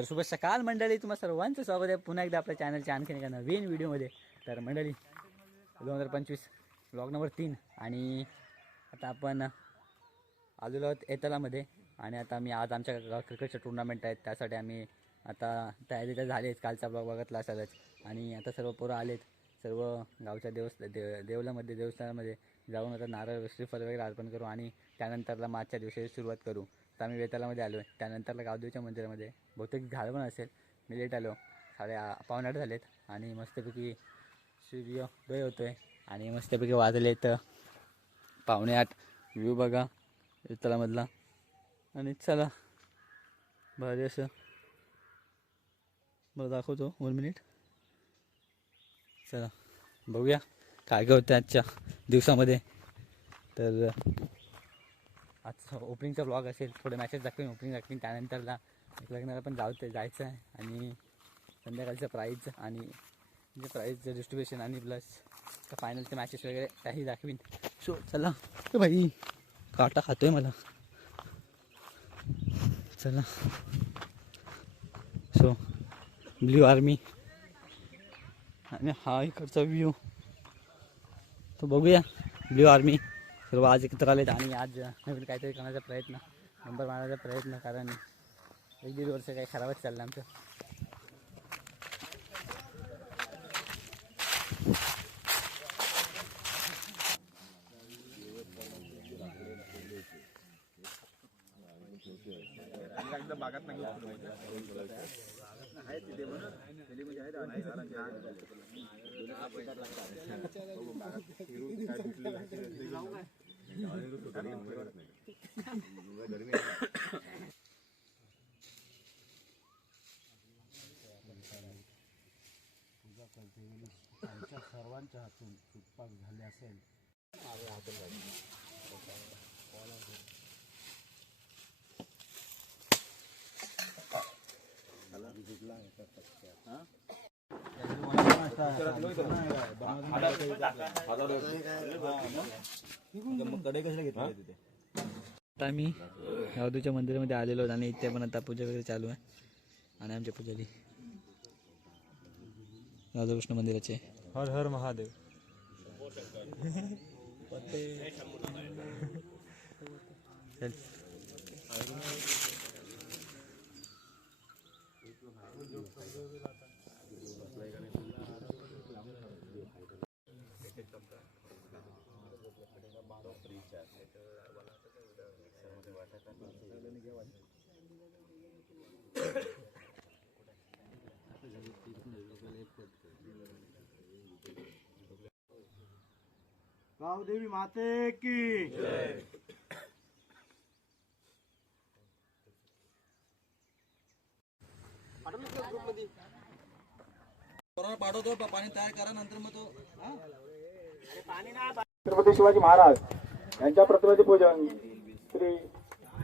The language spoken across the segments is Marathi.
तर शुभ सकाळ मंडळी. तुम्हाला सर्वांचं स्वागत आहे. पुन्हा एकदा आपल्या चॅनलच्या आणखीन एका नवीन व्हिडिओमध्ये तर मंडळी दोन हजार पंचवीस ब्लॉग नंबर तीन. आणि आता आपण आलेलो आहोत एतलामध्ये. आणि आता मी आज आमच्या क्रिकेटच्या टुर्नामेंट आहेत. त्यासाठी आम्ही आता तयारी तर झालीच. कालचा ब्लॉग बघितला असालच. आणि आता सर्व पोरं आलेत. सर्व गावच्या देवस्थ देव देवलामध्ये देवस्थानामध्ये जाऊन आता नारळ श्रीफळ वगैरे अर्पण करू. आणि त्यानंतरला मागच्या दिवशी सुरुवात करू. आता आम्ही वेतालामध्ये आलो आहे. त्यानंतरला गावदेवीच्या मंदिरामध्ये. बहुतेक झालं पण असेल. मी लेट आलो. साडे आ- पावणे आठ झालेत. आणि मस्तपैकी सूर्योदय होतो आहे आणि मस्तपैकी वाजले तर पावणे आठ व्ह्यू बघा. तलामधला आणि चला. भारी असं. बरं दाखवतो. वन मिनिट चला. बघूया. काय काय होतं आजच्या दिवसामध्ये. तर आजचा ओपनिंगचा ब्लॉग असेल थोडे मॅसेज दाखवीन ओपनिंग दाखवीन त्यानंतरला लग्नाला पण जाऊ जायचं आहे आणि संध्याकाळचं प्राईज आणि म्हणजे प्राईजचं डिस्ट्रीब्युशन आणि प्लस फायनलचे मॅचेस वगैरे त्याही दाखवीन. सो चला. ए भाई काटा खातोय मला. चला. सो ब्ल्यू आर्मी आणि हा इकडचा व्ह्यू तो बघूया ब्ल्यू आर्मी सर्व आज एकत्र आलेत आणि आज नवीन काहीतरी करण्याचा प्रयत्न, नंबर मारण्याचा प्रयत्न कारण एक दीड वर्ष का काही खराबच चाललं आमचं सर्वांच्या हातून सुटपाक झाले असेल आता आम्ही यावधूच्या मंदिरामध्ये आलेलो आणि इथे पण आता पूजा वगैरे चालू आहे. आणि आमच्या पुजारी यादव कृष्ण मंदिराचे. हर हर महादेव. चल. गावदेवी माते की पाठवतो? पाणी तयार करा नंतर मग तो छत्रपती शिवाजी महाराज यांच्या प्रतिमेचे पूजन श्री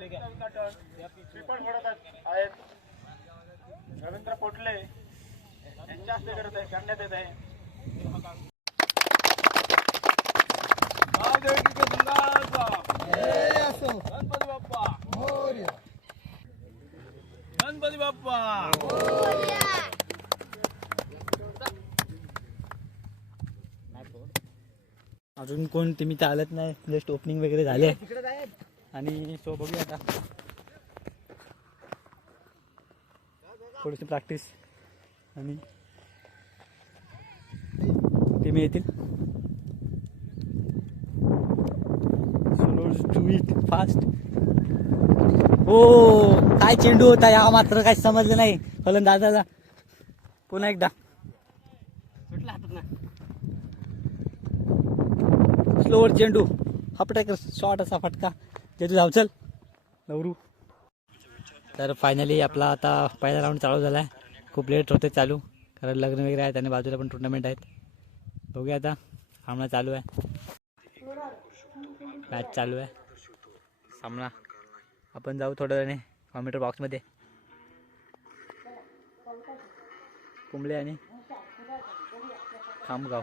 श्रीफळ फोडत आहेत रवींद्र पोटले यांच्या हस्ते करत आहे करण्यात येत आहे. गणपती बाप्पा. गणपती बाप्पा. अजून कोण तुम्ही चालत नाही जस्ट ओपनिंग वगैरे झाले. आणि सो बघूया आता. थोडीशी प्रॅक्टिस आणि टीम येतील. डू इट फास्ट हो काय चेंडू होता या? मात्र काय समजलं नाही. फलंदाजाला पुन्हा एकदा. स्लोवर चेंडू. हपटाकर शॉट असा फटका. जेतू धावचल नवरू. तर फायनली आपला आता पहिला राऊंड चालू झाला आहे खूप लेट होते चालू. कारण लग्न वगैरे आहेत आणि बाजूला पण टुर्नामेंट आहेत. बघूया आता. सामना चालू आहे. मॅच चालू आहे. सामना. आपण जाऊ थोड्या वेळाने कॉम्प्युटर बॉक्समध्ये कुंबळे आणि खामगाव.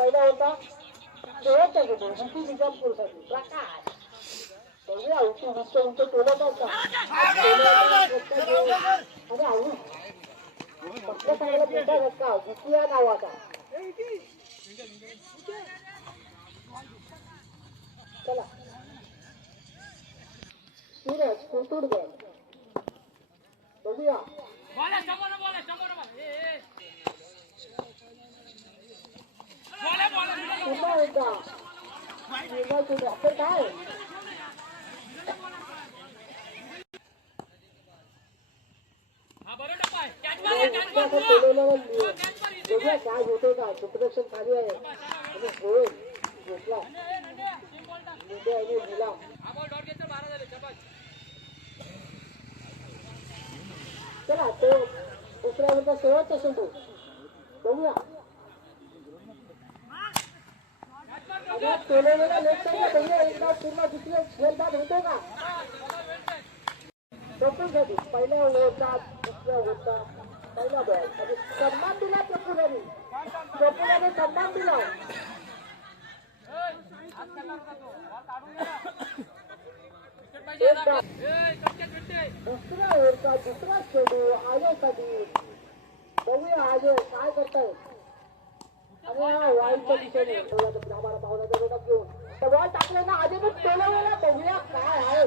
पहिला होता शेवटचा गेलो हुकी निजामपूरसाठी प्रकाश बघूया हुकी उंच उंच टोलत होता आणि फक्त चांगला मोठा धक्का या नावाचा. चला. सूरज कुंटुरगड बघूया. डॉक्टर काय होतं का सुप्रदर्शन खाली आहे. आणि घेतला आणि दिला चला तो दुसऱ्या वर्गात चेंडू बघूया टोलेला लेफ्ट साईडला बघूया एकदा पूर्ण दुसऱ्या खेळबाद होतो का प्रफुल्लसाठी पहिल्या ओव्हरचा दुसऱ्या ओव्हरचा पहिला बॉल आणि सन्मान दिला प्रफुल्लाने प्रफुल्लाने सन्मान दिला एकदा दुसऱ्या दुसरा चेंडू आजोसाठी बघूया आजो काय करताय आणि हा वाईटच्या दिशेने आम्हाला पाहुणा घेऊन. तर बॉल टाकले ना आधी मग टोलवलेला बघूया काय आहे.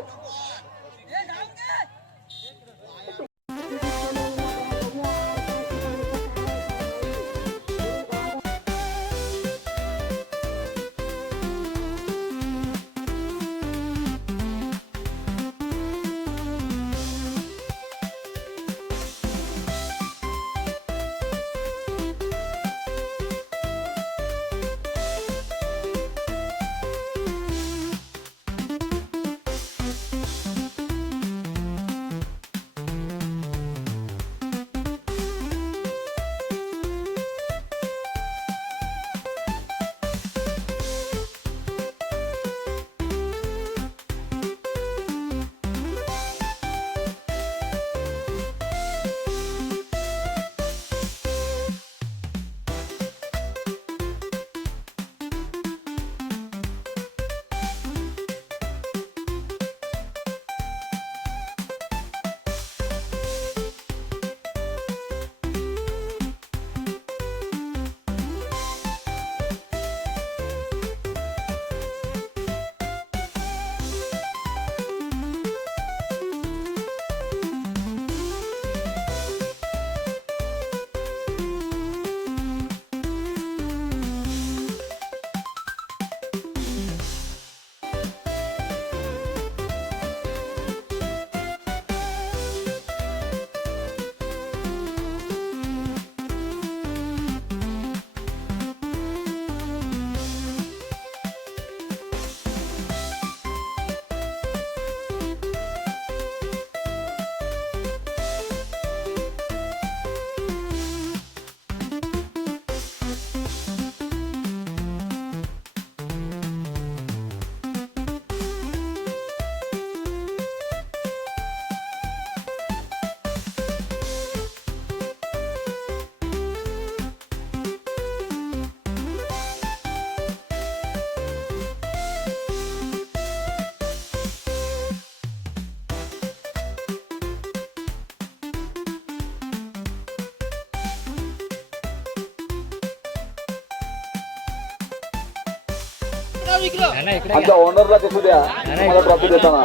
आमच्या ओनरला दिसू द्या मला ट्रॉफी देताना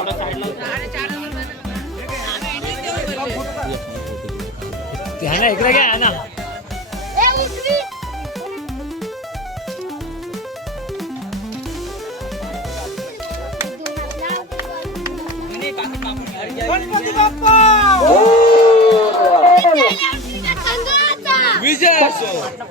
हा ना इकडे घ्या ना गणपती बाप्पा हो. विजय असो